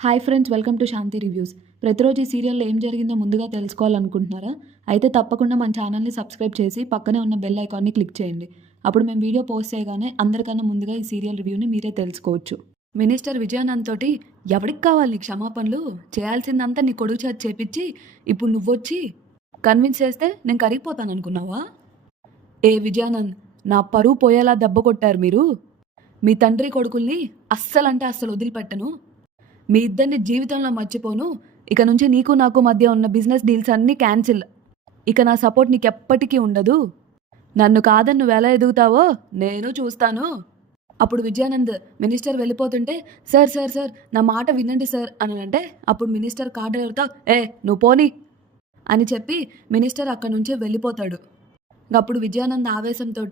Hi friends welcome to Shanti reviews. ప్రతిరోజు ఈ సీరియల్లో ఏం జరిగిందో ముందుగా తెలుసుకోవాలనుకుంటున్నారా? అయితే తప్పకుండా మన ఛానల్ని సబ్స్క్రైబ్ చేసి పక్కనే ఉన్న బెల్ ఐకాన్ని క్లిక్ చేయండి. అప్పుడు మేము వీడియో పోస్ట్ చేయగానే అందరికన్నా ముందుగా ఈ సీరియల్ రివ్యూని మీరే తెలుసుకోవచ్చు. మినిస్టర్ విజయానంద్ తోటి ఎవరికి కావాలి నీ క్షమాపణలు? చేయాల్సిందంతా నీ కొడుకు చేతి చేపించి ఇప్పుడు నువ్వొచ్చి కన్విన్స్ చేస్తే నేను కరిగిపోతాను అనుకున్నావా ఏ విజయానంద్ నా పరువు పోయేలా దెబ్బ కొట్టారు మీరు. మీ తండ్రి కొడుకుల్ని అస్సలంటే అస్సలు వదిలిపెట్టను. మీ ఇద్దరిని జీవితంలో మర్చిపోను. ఇక నుంచి నీకు నాకు మధ్య ఉన్న బిజినెస్ డీల్స్ అన్నీ క్యాన్సిల్. ఇక నా సపోర్ట్ నీకు ఎప్పటికీ ఉండదు. నన్ను కాదని నువ్వు ఎలా ఎదుగుతావో నేను చూస్తాను. అప్పుడు విజయానంద్ మినిస్టర్ వెళ్ళిపోతుంటే సార్ సార్ సార్ నా మాట వినండి సార్ అని అంటే అప్పుడు మినిస్టర్ కార్డు ఎవరితో ఏ నువ్వు పోనీ అని చెప్పి మినిస్టర్ అక్కడి నుంచే వెళ్ళిపోతాడు. అప్పుడు విజయానంద్ ఆవేశంతో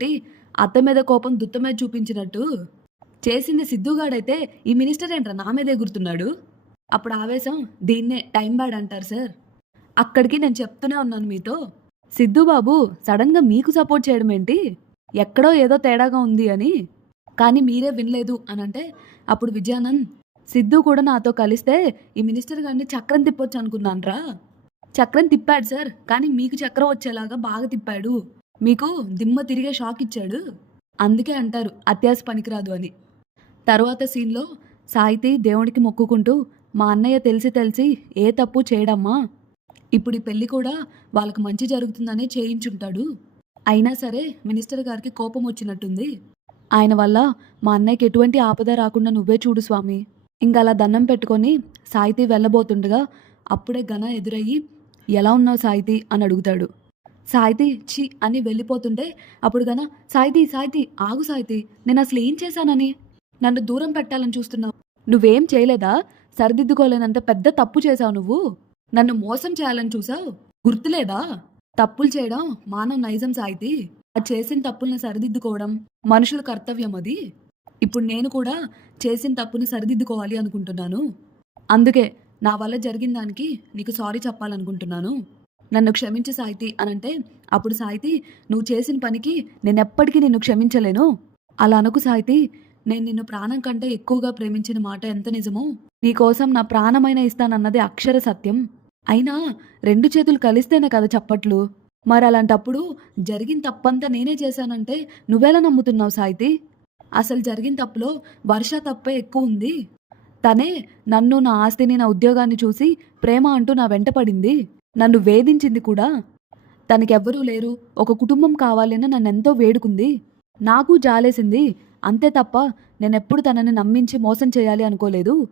అత్త మీద కోపం దుత్త మీద చూపించినట్టు చేసింది సిద్ధుగాడైతే ఈ మినిస్టర్ ఏంట్రా నా మీదే గుర్తున్నాడు? అప్పుడు ఆవేశం దీన్నే టైం బ్యాడ్ అంటారు సార్. అక్కడికి నేను చెప్తూనే ఉన్నాను మీతో. సిద్ధుబాబు సడన్గా మీకు సపోర్ట్ చేయడం ఏంటి? ఎక్కడో ఏదో తేడాగా ఉంది అని. కానీ మీరే వినలేదు అని అంటే అప్పుడు విజయానంద్ సిద్ధు కూడా నాతో కలిస్తే ఈ మినిస్టర్ గారిని చక్రం తిప్పొచ్చు అనుకున్నానురా. చక్రం తిప్పాడు సార్ కానీ మీకు చక్రం వచ్చేలాగా బాగా తిప్పాడు. మీకు దిమ్మ తిరిగే షాక్ ఇచ్చాడు. అందుకే అంటారు అత్యాస పనికిరాదు అని. తర్వాత సీన్లో సాయితి దేవుడికి మొక్కుకుంటూ మా అన్నయ్య తెలిసి తెలిసి ఏ తప్పు చేయడమ్మా? ఇప్పుడు ఈ పెళ్ళి కూడా వాళ్ళకి మంచి జరుగుతుందనే చేయించుంటాడు. అయినా సరే మినిస్టర్ గారికి కోపం వచ్చినట్టుంది. ఆయన వల్ల మా అన్నయ్యకి ఎటువంటి ఆపద రాకుండా నువ్వే చూడు స్వామి. ఇంకా అలా దండం పెట్టుకొని సాయితి వెళ్ళబోతుండగా అప్పుడే ఘన ఎదురయ్యి ఎలా ఉన్నావు సాయితి? అని అడుగుతాడు. సాయితి ఛీ అని వెళ్ళిపోతుంటే అప్పుడు గన సాయితి సాయితి ఆగు సాయితి నేను అసలు ఏం చేశానని? నన్ను దూరం పెట్టాలని చూస్తున్నావు. నువ్వేం చేయలేదా? సరిదిద్దుకోలేనంత పెద్ద తప్పు చేశావు నువ్వు. నన్ను మోసం చేయాలని చూసావు గుర్తులేదా? తప్పులు చేయడం మానవ నైజం సాయితి. ఆ చేసిన తప్పుల్ని సరిదిద్దుకోవడం మనుషుల కర్తవ్యం అది. ఇప్పుడు నేను కూడా చేసిన తప్పుని సరిదిద్దుకోవాలి అనుకుంటున్నాను. అందుకే నా వల్ల జరిగిన దానికి నీకు సారీ చెప్పాలనుకుంటున్నాను. నన్ను క్షమించు సాయితి అనంటే అప్పుడు సాయితి నువ్వు చేసిన పనికి నేను ఎప్పటికీ నిన్ను క్షమించలేను. అలా అనుకు సాయితి. నేను నిన్ను ప్రాణం కంటే ఎక్కువగా ప్రేమించిన మాట ఎంత నిజమో? నీకోసం నా ప్రాణమైన ఇస్తానన్నది అక్షర సత్యం. అయినా రెండు చేతులు కలిస్తేనే కదా చప్పట్లు? మరి అలాంటప్పుడు జరిగిన తప్పంతా నేనే చేశానంటే నువ్వెలా నమ్ముతున్నావు సాయితి? అసలు జరిగిన తప్పులో వర్ష తప్పే ఎక్కువ ఉంది. తనే నన్ను నా ఆస్తిని నా ఉద్యోగాన్ని చూసి ప్రేమ అంటూ నా వెంట పడింది. నన్ను వేధించింది కూడా. తనకెవ్వరూ లేరు. ఒక కుటుంబం కావాలని నన్నెంతో వేడుకుంది. నాకు జాలేసింది. అంతే తప్ప నేనెప్పుడు తనని నమ్మించి మోసం చేయాలి అనుకోలేదు.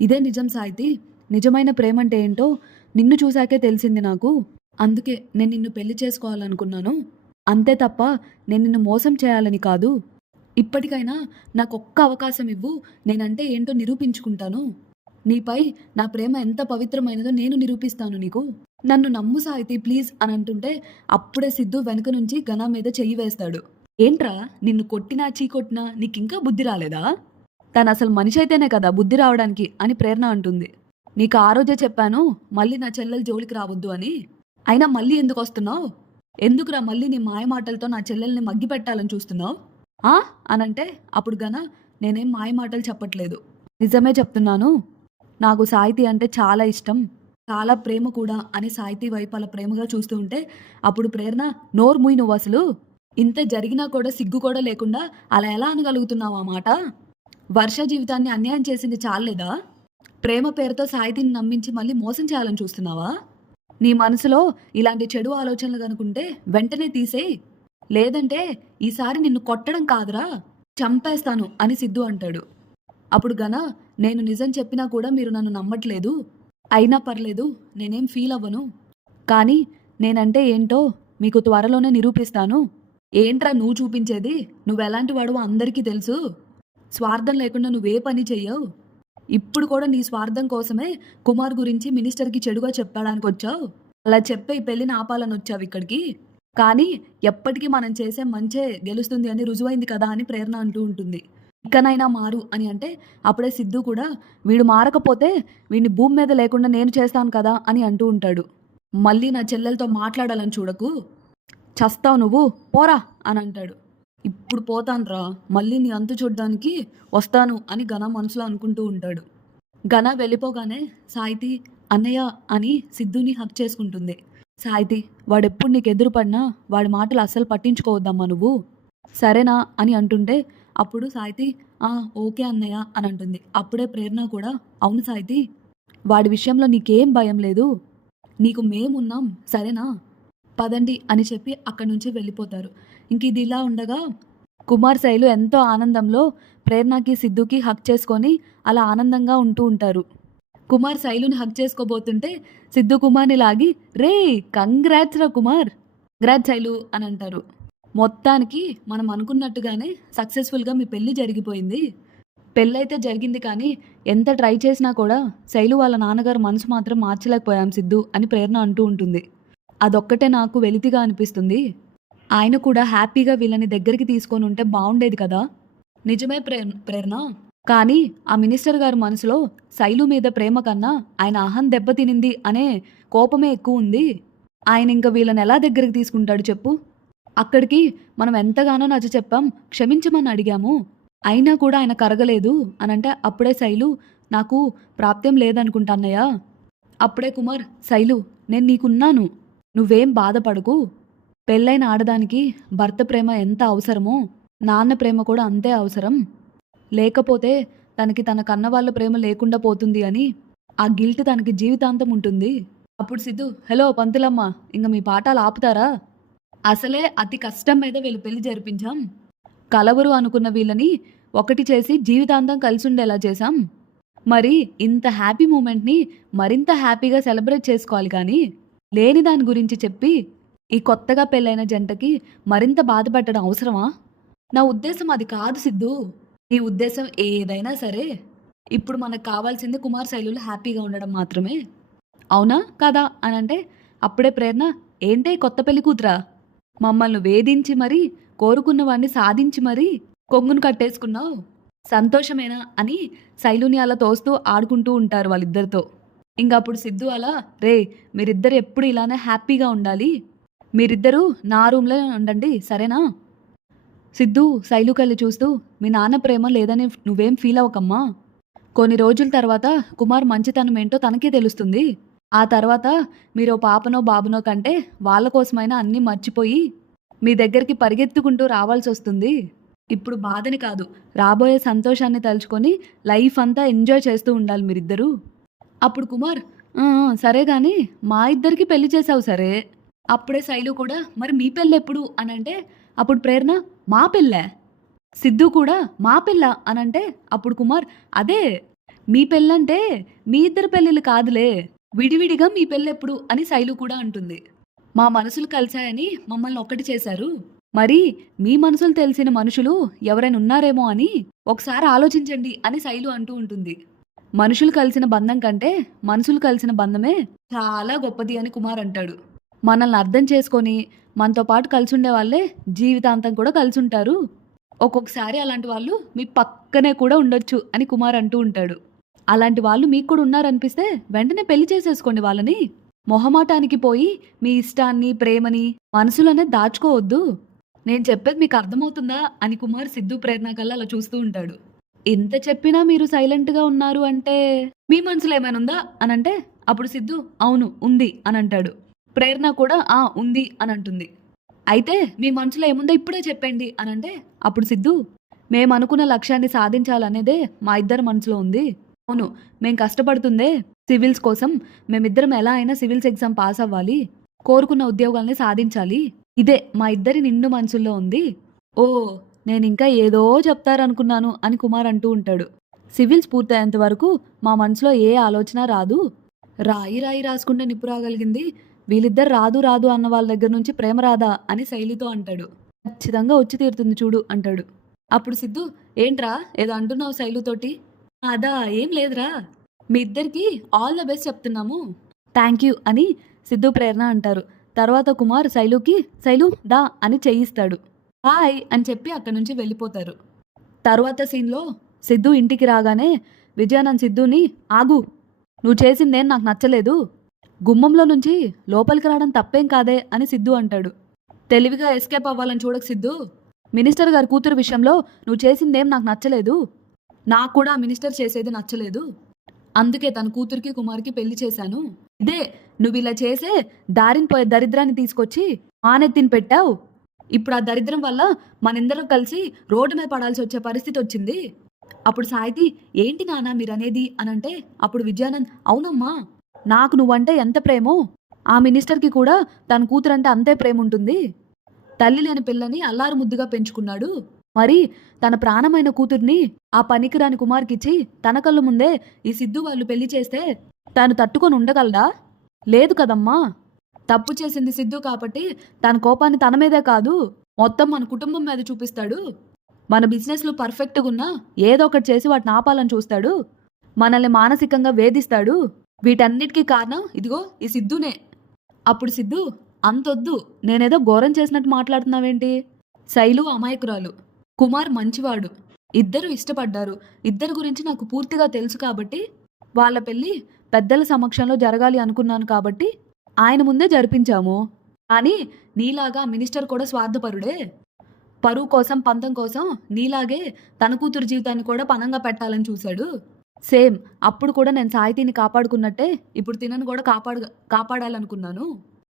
ఇదే నిజం సాయితి. నిజమైన ప్రేమ అంటే ఏంటో నిన్ను చూశాకే తెలిసింది నాకు. అందుకే నేను నిన్ను పెళ్ళి చేసుకోవాలనుకున్నాను. అంతే తప్ప నేను నిన్ను మోసం చేయాలని కాదు. ఇప్పటికైనా నాకు ఒక్క అవకాశం ఇవ్వు. నేనంటే ఏంటో నిరూపించుకుంటాను. నీపై నా ప్రేమ ఎంత పవిత్రమైనదో నేను నిరూపిస్తాను నీకు. నన్ను నమ్ము సాయితి ప్లీజ్ అని అంటుంటే అప్పుడే సిద్ధు వెనుక నుంచి ఘన మీద చెయ్యి వేస్తాడు. ఏంట్రా నిన్ను కొట్టినా చీకొట్టినా నీకింకా బుద్ధి రాలేదా? తను అసలు మనిషి అయితేనే కదా బుద్ధి రావడానికి అని ప్రేరణ అంటుంది. నీకు ఆ రోజే చెప్పాను మళ్ళీ నా చెల్లెలు జోలికి రావద్దు అని. అయినా మళ్ళీ ఎందుకు వస్తున్నావు? ఎందుకురా మళ్ళీ నీ మాయ మాటలతో నా చెల్లెల్ని మగ్గి పెట్టాలని చూస్తున్నావు? ఆ? అనంటే అప్పుడు గన నేనేం మాయ మాటలు చెప్పట్లేదు. నిజమే చెప్తున్నాను. నాకు సాహితీ అంటే చాలా ఇష్టం. చాలా ప్రేమ కూడా అని సాహితీ వైపు అలా ప్రేమగా చూస్తూ ఉంటే అప్పుడు ప్రేరణ నోరు ముయి నువ్వు అసలు. ఇంత జరిగినా కూడా సిగ్గు కూడా లేకుండా అలా ఎలా అనగలుగుతున్నావు ఆ మాట? వర్ష జీవితాన్ని అన్యాయం చేసింది చాలేదా ప్రేమ పేరుతో సాహితీని నమ్మించి మళ్ళీ మోసం చేయాలని చూస్తున్నావా? నీ మనసులో ఇలాంటి చెడు ఆలోచనలు కనుకుంటే వెంటనే తీసేయ్. లేదంటే ఈసారి నిన్ను కొట్టడం కాదురా. చంపేస్తాను అని సిద్ధు అంటాడు. అప్పుడు గన నేను నిజం చెప్పినా కూడా మీరు నన్ను నమ్మట్లేదు. అయినా పర్లేదు నేనేం ఫీల్ అవ్వను. కానీ నేనంటే ఏంటో మీకు త్వరలోనే నిరూపిస్తాను. ఏంట్రా నువ్వు చూపించేది? నువ్వెలాంటి వాడవో అందరికీ తెలుసు. స్వార్థం లేకుండా నువ్వే పని చెయ్యవు. ఇప్పుడు కూడా నీ స్వార్థం కోసమే కుమార్ గురించి మినిస్టర్కి చెడుగా చెప్పడానికి వచ్చావు. అలా చెప్పే ఈ పెళ్ళిని ఆపాలని వచ్చావు ఇక్కడికి. కానీ ఎప్పటికీ మనం చేసే మంచే గెలుస్తుంది అని రుజువైంది కదా అని ప్రేరణ అంటూ ఉంటుంది. ఇకనైనా మారు అని అంటే అప్పుడే సిద్ధు కూడా వీడు మారకపోతే వీడిని భూమి మీద లేకుండా నేను చేస్తాను కదా అని అంటూ ఉంటాడు. మళ్ళీ నా చెల్లెలతో మాట్లాడాలని చూడకు. చస్తావు నువ్వు పోరా అని అంటాడు. ఇప్పుడు పోతానురా మళ్ళీ నీ అంతు చూడడానికి వస్తాను అని ఘన మనసులో అనుకుంటూ ఉంటాడు. ఘన వెళ్ళిపోగానే సాయితి అన్నయ్య అని సిద్ధుని హక్ చేసుకుంటుంది. సాయితి వాడెప్పుడు నీకు ఎదురుపడినా వాడి మాటలు అస్సలు పట్టించుకోవద్దమ్మా నువ్వు. సరేనా అని అంటుంటే అప్పుడు సాయితి "ఆ, ఓకే అన్నయ్య అని అంటుంది. అప్పుడే ప్రేరణ కూడా అవును సాయితి వాడి విషయంలో నీకేం భయం లేదు? నీకు మేమున్నాం సరేనా? పదండి అని చెప్పి అక్కడి నుంచి వెళ్ళిపోతారు. ఇంక ఇది ఇలా ఉండగా కుమార్ శైలు ఎంతో ఆనందంలో ప్రేరణకి సిద్ధుకి హక్ చేసుకొని అలా ఆనందంగా ఉంటూ ఉంటారు. కుమార్ శైలుని హక్ చేసుకోబోతుంటే సిద్ధు కుమార్ని లాగి రే కంగ్రాట్స్ రా కుమార్ గ్రాట్ శైలు అని అంటారు. మొత్తానికి మనం అనుకున్నట్టుగానే సక్సెస్ఫుల్గా మీ పెళ్ళి జరిగిపోయింది. పెళ్ళైతే జరిగింది కానీ ఎంత ట్రై చేసినా కూడా శైలు వాళ్ళ నాన్నగారు మనసు మాత్రం మార్చలేకపోయాం సిద్ధు అని ప్రేరణ అంటూ ఉంటుంది. అదొక్కటే నాకు వెలితిగా అనిపిస్తుంది. ఆయన కూడా హ్యాపీగా వీళ్ళని దగ్గరికి తీసుకొని ఉంటే బాగుండేది కదా. నిజమే ప్రే ప్రేరణ? కానీ ఆ మినిస్టర్ గారి మనసులో శైలు మీద ప్రేమ కన్నా ఆయన అహం దెబ్బతినింది అనే కోపమే ఎక్కువ ఉంది. ఆయన ఇంకా వీళ్ళని ఎలా దగ్గరికి తీసుకుంటాడు చెప్పు? అక్కడికి మనం ఎంతగానో నచ్చ చెప్పాం క్షమించమని అడిగాము. అయినా కూడా ఆయన కరగలేదు అనంటే అప్పుడే శైలు నాకు ప్రాప్త్యం లేదనుకుంటాన్నయ్యా అప్పుడే కుమార్ శైలు నేను నీకున్నాను. నువ్వేం బాధపడకు. పెళ్ళైన ఆడదానికి భర్త ప్రేమ ఎంత అవసరమో నాన్న ప్రేమ కూడా అంతే అవసరం. లేకపోతే తనకి తన కన్న వాళ్ళ ప్రేమ లేకుండా పోతుంది అని ఆ గిల్ట్ తనకి జీవితాంతం ఉంటుంది. అప్పుడు సిద్ధు హలో పంతులమ్మ ఇంక మీ పాఠాలు ఆపుతారా? అసలే అతి కష్టం మీద వీళ్ళు పెళ్ళి జరిపించాం. కలవరు అనుకున్న వీళ్ళని ఒకటి చేసి జీవితాంతం కలిసి ఉండేలా చేశాం. మరి ఇంత హ్యాపీ మూమెంట్ని మరింత హ్యాపీగా సెలబ్రేట్ చేసుకోవాలి కానీ లేని దాని గురించి చెప్పి ఈ కొత్తగా పెళ్ళైన జంటకి మరింత బాధపెట్టడం అవసరమా? నా ఉద్దేశం అది కాదు సిద్ధు. నీ ఉద్దేశం ఏదైనా సరే. ఇప్పుడు మనకు కావాల్సింది కుమార్ శైలులు హ్యాపీగా ఉండడం మాత్రమే. అవునా కాదా అని అంటే అప్పుడే ప్రేరణ ఏంటే కొత్త పెళ్ళి కూతురా? మమ్మల్ని వేధించి మరీ కోరుకున్న వాడిని సాధించి మరీ కొంగును కట్టేసుకున్నావు. సంతోషమేనా? అని శైలుని అలా తోస్తూ ఆడుకుంటూ ఉంటారు వాళ్ళిద్దరితో. ఇంకా అప్పుడు సిద్ధు అలా రే మీరిద్దరు ఎప్పుడు ఇలానే హ్యాపీగా ఉండాలి? మీరిద్దరూ నా రూమ్లో ఉండండి సరేనా? సిద్ధు శైలుకెళ్ళి చూస్తూ మీ నాన్న ప్రేమ లేదని నువ్వేం ఫీల్ అవ్వకమ్మా. కొన్ని రోజుల తర్వాత కుమార్ మంచితనం ఏంటో తనకే తెలుస్తుంది. ఆ తర్వాత మీరు పాపనో బాబునో కంటే వాళ్ళ కోసమైనా అన్నీ మర్చిపోయి మీ దగ్గరికి పరిగెత్తుకుంటూ రావాల్సి వస్తుంది. ఇప్పుడు బాధని కాదు రాబోయే సంతోషాన్ని తలుచుకొని లైఫ్ అంతా ఎంజాయ్ చేస్తూ ఉండాలి మీరిద్దరూ. అప్పుడు కుమార్ సరే కానీ మా ఇద్దరికి పెళ్ళి చేసావు సరే. అప్పుడే శైలు కూడా మరి మీ పెళ్ళి ఎప్పుడు? అనంటే అప్పుడు ప్రేరణ మా పెళ్ళే. సిద్ధు కూడా మా పెళ్ళ? అనంటే అప్పుడు కుమార్ అదే మీ పెళ్ళంటే మీ ఇద్దరు పెళ్ళిళ్ళు కాదులే. విడివిడిగా మీ పెళ్ళెప్పుడు అని శైలు కూడా అంటుంది. మా మనసులు కలిశాయని మమ్మల్ని ఒక్కటి చేశారు. మరి మీ మనసులు తెలిసిన మనుషులు ఎవరైనా ఉన్నారేమో అని ఒకసారి ఆలోచించండి అని శైలు అంటూ ఉంటుంది. మనుషులు కలిసిన బంధం కంటే మనసులు కలిసిన బంధమే చాలా గొప్పది అని కుమార్ అంటాడు. మనల్ని అర్థం చేసుకొని మనతో పాటు కలిసి ఉండే వాళ్ళే జీవితాంతం కూడా కలిసి ఉంటారు ఒక్కొక్కసారి అలాంటి వాళ్ళు మీ పక్కనే కూడా ఉండొచ్చు అని కుమార్ అంటూ ఉంటాడు. అలాంటి వాళ్ళు మీకు కూడా ఉన్నారనిపిస్తే వెంటనే పెళ్ళి చేసేసుకోండి వాళ్ళని. మొహమాటానికి పోయి మీ ఇష్టాన్ని ప్రేమని మనసులోనే దాచుకోవద్దు. నేను చెప్పేది మీకు అర్థమవుతుందా అని కుమార్ సిద్ధు ప్రేరణ కల్లా అలా చూస్తూ ఉంటాడు. ఇంత చెప్పినా మీరు సైలెంట్గా ఉన్నారు అంటే మీ మనసులో ఏమైనా అని అంటే అప్పుడు సిద్ధు అవును ఉంది అని అంటాడు ప్రేరణ కూడా ఆ ఉంది అని అంటుంది అయితే మీ మనసులో ఏముందో ఇప్పుడే చెప్పండి అని అంటే అప్పుడు సిద్ధు మేము అనుకున్న లక్ష్యాన్ని సాధించాలనేదే మా ఇద్దరి మనసులో ఉంది. అవును మేం కష్టపడుతుందే సివిల్స్ కోసం మేమిద్దరం ఎలా అయినా సివిల్స్ ఎగ్జామ్ పాస్ అవ్వాలి కోరుకున్న ఉద్యోగాల్ని సాధించాలి ఇదే మా ఇద్దరి నిండు మనసుల్లో ఉంది. ఓ నేను ఇంకా ఏదో చెప్తారనుకున్నాను అని కుమార్ అంటూ ఉంటాడు. సివిల్స్ పూర్తయ్యేంత వరకు మా మనసులో ఏ ఆలోచన రాదు. రాయి రాయి రాసుకుంటే నిప్పు రాగలిగింది. వీళ్ళిద్దరు రాదు రాదు అన్న వాళ్ళ దగ్గర నుంచి ప్రేమ రాదా అని శైలితో అంటాడు. ఖచ్చితంగా వచ్చి తీరుతుంది చూడు అంటాడు. అప్పుడు సిద్ధు ఏంట్రా ఏదో అంటున్నావు శైలుతోటి? అదా ఏం లేదురా. మీ ఇద్దరికి ఆల్ ద బెస్ట్ చెప్తున్నాము. థ్యాంక్ యూ అని సిద్ధు ప్రేరణ అంటారు. తర్వాత కుమార్ శైలుకి శైలు దా అని చేయిస్తాడు. హాయ్ అని చెప్పి అక్కడి నుంచి వెళ్ళిపోతారు. తర్వాత సీన్లో సిద్ధు ఇంటికి రాగానే విజయానంద్ సిద్ధుని ఆగు నువ్వు చేసిందేం నాకు నచ్చలేదు. గుమ్మంలో నుంచి లోపలికి రావడం తప్పేం కాదే అని సిద్ధు అంటాడు. తెలివిగా ఎస్కేప్ అవ్వాలని చూడక సిద్ధు. మినిస్టర్ గారి కూతురు విషయంలో నువ్వు చేసిందేం నాకు నచ్చలేదు. నాకు కూడా మినిస్టర్ చేసేది నచ్చలేదు. అందుకే తన కూతురికి కుమార్కి పెళ్ళి చేశాను. ఇదే నువ్వు ఇలా చేసే దారిని పోయే దరిద్రాన్ని తీసుకొచ్చి మానెత్తిని పెట్టావు. ఇప్పుడు ఆ దరిద్రం వల్ల మనందరం కలిసి రోడ్డు మీద పడాల్సి వచ్చే పరిస్థితి వచ్చింది. అప్పుడు సాయితి ఏంటి నాన్న మీరనేది? అనంటే అని అంటే అప్పుడు విజయానంద్ అవునమ్మా నాకు నువ్వంటే ఎంత ప్రేమో ఆ మినిస్టర్కి కూడా తన కూతురంటే అంతే ప్రేమ ఉంటుంది తల్లి లేని పిల్లని అల్లారు ముద్దుగా పెంచుకున్నాడు. మరి తన ప్రాణమైన కూతుర్ని ఆ పనికిరాని కుమార్కిచ్చి తన కళ్ళ ముందే ఈ సిద్ధు వాళ్ళు పెళ్ళి చేస్తే తాను తట్టుకొని ఉండగలడా? లేదు కదమ్మా. తప్పు చేసింది సిద్ధు కాబట్టి తన కోపాన్ని తన మీదే కాదు మొత్తం మన కుటుంబం మీద చూపిస్తాడు. మన బిజినెస్లో పర్ఫెక్ట్గా ఉన్నా ఏదో ఒకటి చేసి వాటిని ఆపాలని చూస్తాడు. మనల్ని మానసికంగా వేధిస్తాడు. వీటన్నిటికీ కారణం ఇదిగో ఈ సిద్ధునే. అప్పుడు సిద్ధు అంతొద్దు నేనేదో ఘోరం చేసినట్టు మాట్లాడుతున్నావేంటి? శైలు అమాయకురాలు. కుమార్ మంచివాడు. ఇద్దరు ఇష్టపడ్డారు. ఇద్దరు గురించి నాకు పూర్తిగా తెలుసు కాబట్టి వాళ్ళ పెళ్ళి పెద్దల సమక్షంలో జరగాలి అనుకున్నాను కాబట్టి ఆయన ముందే జరిపించాము. కానీ నీలాగా మినిస్టర్ కూడా స్వార్థపరుడే. పరువు కోసం పంతం కోసం నీలాగే తన కూతురు జీవితాన్ని కూడా పనంగా పెట్టాలని చూశాడు. సేమ్ అప్పుడు కూడా నేను సాహితీని కాపాడుకున్నట్టే ఇప్పుడు తినను కూడా కాపాడు కాపాడాలనుకున్నాను.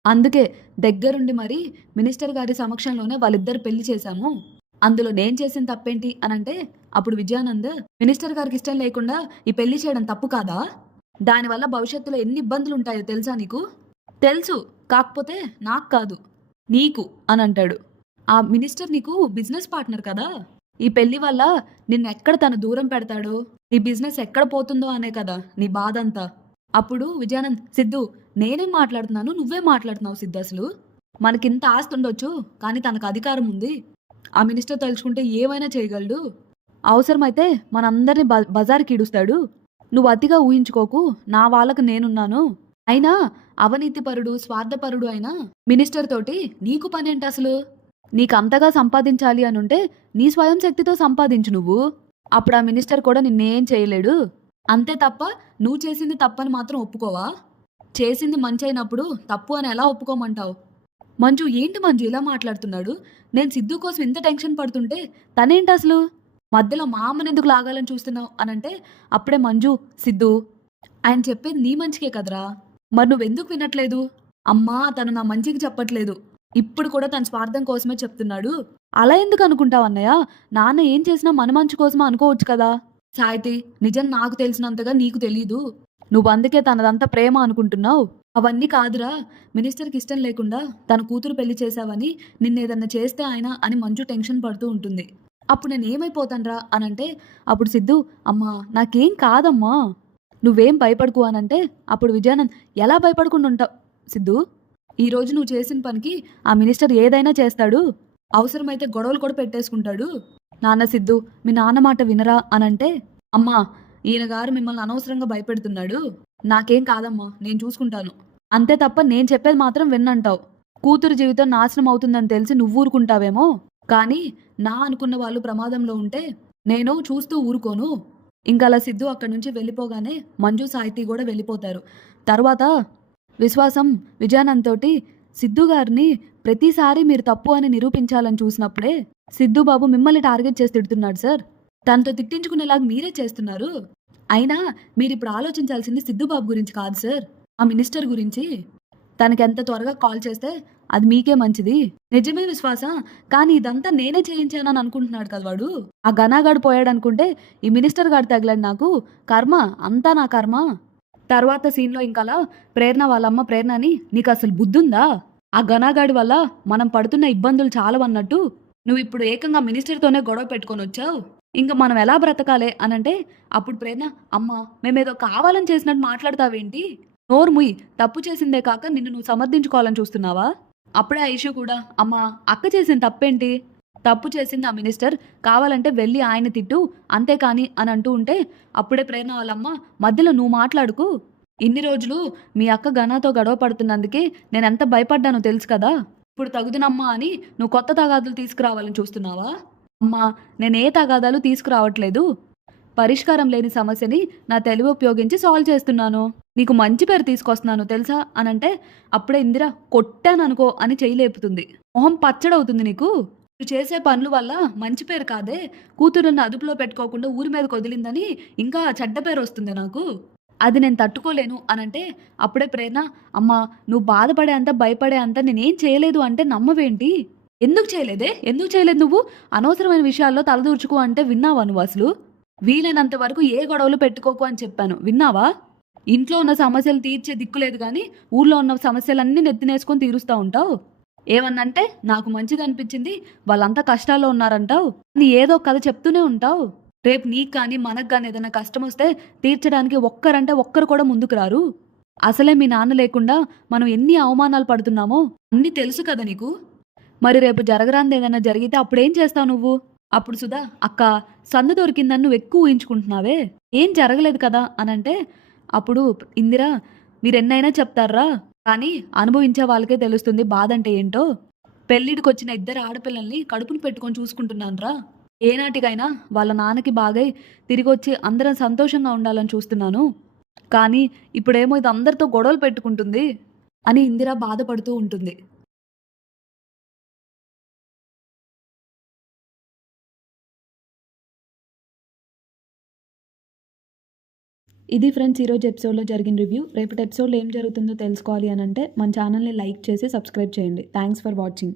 అందుకే దగ్గరుండి మరి మినిస్టర్ గారి సమక్షంలోనే వాళ్ళిద్దరు పెళ్ళి చేశాము. అందులో నేను చేసిన తప్పేంటి అని అంటే అప్పుడు విజయానంద్ మినిస్టర్ గారికి ఇష్టం లేకుండా ఈ పెళ్ళి చేయడం తప్పు కాదా? దానివల్ల భవిష్యత్తులో ఎన్ని ఇబ్బందులు ఉంటాయో తెలుసా నీకు? తెలుసు కాకపోతే నాకు కాదు నీకు అని అంటాడు. ఆ మినిస్టర్ నీకు బిజినెస్ పార్ట్నర్ కదా? ఈ పెళ్ళి వల్ల నిన్ను ఎక్కడ తను దూరం పెడతాడో? నీ బిజినెస్ ఎక్కడ పోతుందో అనే కదా నీ బాధ అంతా అప్పుడు విజయానంద్ సిద్ధు నేనేం మాట్లాడుతున్నాను నువ్వే మాట్లాడుతున్నావు సిద్ధు అసలు. మనకింత ఆస్తి ఉండొచ్చు కానీ తనకు అధికారం ఉంది. ఆ మినిస్టర్ తలుచుకుంటే ఏమైనా చేయగలడు? అవసరమైతే మనందరినీ బ బజార్కి ఇడుస్తాడు నువ్వు అతిగా ఊహించుకోకు నా వాళ్ళకు నేనున్నాను. అయినా అవినీతిపరుడు స్వార్థపరుడు అయినా మినిస్టర్ తోటి నీకు పనేంటి అసలు? నీకు అంతగా సంపాదించాలి అని ఉంటే నీ స్వయం శక్తితో సంపాదించు నువ్వు. అప్పుడు ఆ మినిస్టర్ కూడా నిన్నేం చేయలేడు. అంతే తప్ప నువ్వు చేసింది తప్పని మాత్రం ఒప్పుకోవా? చేసింది మంచి అయినప్పుడు తప్పు అని ఎలా ఒప్పుకోమంటావు? మంజు ఏంటి మంజు ఇలా మాట్లాడుతున్నాడు? నేను సిద్ధు కోసం ఇంత టెన్షన్ పడుతుంటే తనేంటి అసలు? మధ్యలో మా అమ్మని ఎందుకు లాగాలని చూస్తున్నావు అని అంటే అప్పుడే మంజు సిద్ధు ఆయన చెప్పేది నీ మంచికే కదరా. మరి నువ్వెందుకు వినట్లేదు? అమ్మా తను నా మంచికి చెప్పట్లేదు. ఇప్పుడు కూడా తన స్వార్థం కోసమే చెప్తున్నాడు. అలా ఎందుకు అనుకుంటావు అన్నయ్య? నాన్న ఏం చేసినా మన మంచి కోసమే అనుకోవచ్చు కదా. సాయితి నిజం నాకు తెలిసినంతగా నీకు తెలీదు. నువ్వు అందుకే తనదంతా ప్రేమ అనుకుంటున్నావు. అవన్నీ కాదురా. మినిస్టర్కి ఇష్టం లేకుండా తన కూతురు పెళ్ళి చేశావని నిన్నేదన్నా చేస్తే ఆయన అని మంజు టెన్షన్ పడుతూ ఉంటుంది. అప్పుడు నేను ఏమైపోతానరా అనంటే అప్పుడు సిద్ధు అమ్మా నాకేం కాదమ్మా. నువ్వేం భయపడుకు అనంటే అప్పుడు విజయానంద్ ఎలా భయపడకుండా ఉంటావు సిద్ధు? ఈ రోజు నువ్వు చేసిన పనికి ఆ మినిస్టర్ ఏదైనా చేస్తాడు. అవసరమైతే గొడవలు కూడా పెట్టేసుకుంటాడు. నాన్న సిద్ధు మీ నాన్న మాట వినరా అనంటే అమ్మా ఈయన గారు మిమ్మల్ని అనవసరంగా భయపెడుతున్నాడు. నాకేం కాదమ్మా నేను చూసుకుంటాను. అంతే తప్ప నేను చెప్పేది మాత్రం విన్నంటావు. కూతురు జీవితం నాశనం అవుతుందని తెలిసి నువ్వు ఊరుకుంటావేమో. కానీ నా అనుకున్న వాళ్ళు ప్రమాదంలో ఉంటే నేను చూస్తూ ఊరుకోను. ఇంకా అలా సిద్ధు అక్కడి నుంచి వెళ్ళిపోగానే మంజు సాహితీ కూడా వెళ్ళిపోతారు. తర్వాత విశ్వాసం విజయానంద్ తోటి సిద్ధు గారిని ప్రతిసారి మీరు తప్పు అని నిరూపించాలని చూసినప్పుడే సిద్ధు బాబు మిమ్మల్ని టార్గెట్ చేసి తిడుతున్నాడు సార్. తనతో తిట్టించుకునేలాగా మీరే చేస్తున్నారు. అయినా మీరు ఇప్పుడు ఆలోచించాల్సింది సిద్ధుబాబు గురించి కాదు సార్. ఆ మినిస్టర్ గురించి తనకి ఎంత త్వరగా కాల్ చేస్తే అది మీకే మంచిది. నిజమే విశ్వాస కానీ ఇదంతా నేనే చేయించానని అనుకుంటున్నాడు కదా వాడు. ఆ గనాగాడు పోయాడు అనుకుంటే ఈ మినిస్టర్ గాడు తగిలాడు నాకు. కర్మ అంతా నా కర్మ. తర్వాత సీన్లో ఇంకలా ప్రేరణ వాళ్ళమ్మ ప్రేరణని నీకు అసలు బుద్ధుందా? ఆ గనాగాడి వల్ల మనం పడుతున్న ఇబ్బందులు చాలవన్నట్టు నువ్వు ఇప్పుడు ఏకంగా మినిస్టర్తోనే గొడవ పెట్టుకొని వచ్చావు. ఇంకా మనం ఎలా బ్రతకాలే అనంటే అప్పుడు ప్రేరణ అమ్మ మేమేదో కావాలని చేసినట్టు మాట్లాడతావేంటి? నోర్ముయ్ తప్పు చేసిందే కాక నిన్ను నువ్వు సమర్థించుకోవాలని చూస్తున్నావా? అప్పుడే ఐషు ఇష్యూ కూడా అమ్మా అక్క చేసిన తప్పేంటి? తప్పు చేసింది ఆ మినిస్టర్ కావాలంటే వెళ్ళి ఆయన తిట్టు అంతేకాని అని అంటూ ఉంటే అప్పుడే ప్రేరణ వాళ్ళమ్మ మధ్యలో నువ్వు మాట్లాడుకు. ఇన్ని రోజులు మీ అక్క గనాతో గొడవ పడుతున్నందుకే నేను ఎంత భయపడ్డానో తెలుసు కదా? ఇప్పుడు తగుదునమ్మా అని నువ్వు కొత్త తగాదులు తీసుకురావాలని చూస్తున్నావా? అమ్మా నేను ఏ తగాదాలు తీసుకురావట్లేదు. పరిష్కారం లేని సమస్యని నా తెలివి ఉపయోగించి సాల్వ్ చేస్తున్నాను. నీకు మంచి పేరు తీసుకొస్తున్నాను తెలుసా? అని అంటే అప్పుడే ఇందిర కొట్టాననుకో అని చేయలేపుతుంది మొహం పచ్చడవుతుంది నీకు? నువ్వు చేసే పనుల వల్ల మంచి పేరు కాదే. కూతురున్న అదుపులో పెట్టుకోకుండా ఊరి మీద వదిలిందని ఇంకా చెడ్డ పేరు వస్తుంది నాకు. అది నేను తట్టుకోలేను అనంటే అప్పుడే ప్రేరణ అమ్మ నువ్వు బాధపడే అంత భయపడే అంత నేనేం చేయలేదు అంటే నమ్మవేంటి? ఎందుకు చేయలేదే? ఎందుకు చేయలేదు నువ్వు? అనవసరమైన విషయాల్లో తలదూర్చుకో అంటే విన్నావా నువ్వు అసలు? వీలైనంత వరకు ఏ గొడవలు పెట్టుకోకు అని చెప్పాను. విన్నావా? ఇంట్లో ఉన్న సమస్యలు తీర్చే దిక్కులేదు కానీ ఊళ్ళో ఉన్న సమస్యలన్నీ నెత్తినేసుకొని తీరుస్తూ ఉంటావు. ఏమన్నంటే నాకు మంచిది అనిపించింది వాళ్ళంతా కష్టాల్లో ఉన్నారంటావు. నీ ఏదో కథ చెప్తూనే ఉంటావు. రేపు నీకు కానీ మనకు కానీ ఏదైనా కష్టం వస్తే తీర్చడానికి ఒక్కరంటే ఒక్కరు కూడా ముందుకు రారు. అసలే మీ నాన్న లేకుండా మనం ఎన్ని అవమానాలు పడుతున్నామో అన్నీ తెలుసు కదా నీకు. మరి రేపు జరగరాంది ఏదైనా జరిగితే అప్పుడేం చేస్తావు నువ్వు? అప్పుడు సుధా అక్క సందు దొరికిందని నువ్వు ఎక్కువ ఊహించుకుంటున్నావే. ఏం జరగలేదు కదా అని అంటే అప్పుడు ఇందిరా మీరెన్నైనా చెప్తారా? కానీ అనుభవించే వాళ్ళకే తెలుస్తుంది బాధ అంటే ఏంటో. పెళ్ళిడికి వచ్చిన ఇద్దరు ఆడపిల్లల్ని కడుపును పెట్టుకొని చూసుకుంటున్నానురా. ఏనాటికైనా వాళ్ళ నాన్నకి బాగై తిరిగి వచ్చి అందరం సంతోషంగా ఉండాలని చూస్తున్నాను. కానీ ఇప్పుడేమో ఇది అందరితో గొడవలు పెట్టుకుంటుంది అని ఇందిర బాధపడుతూ ఉంటుంది. ఇది ఫ్రెండ్స్ ఈరోజు ఎపిసోడ్లో జరిగిన రివ్యూ. రేపటి ఎపిసోడ్లో ఏం జరుగుతుందో తెలుసుకోవాలి అని అంటే మన ఛానల్ని లైక్ చేసి సబ్స్క్రైబ్ చేయండి. Thanks for watching.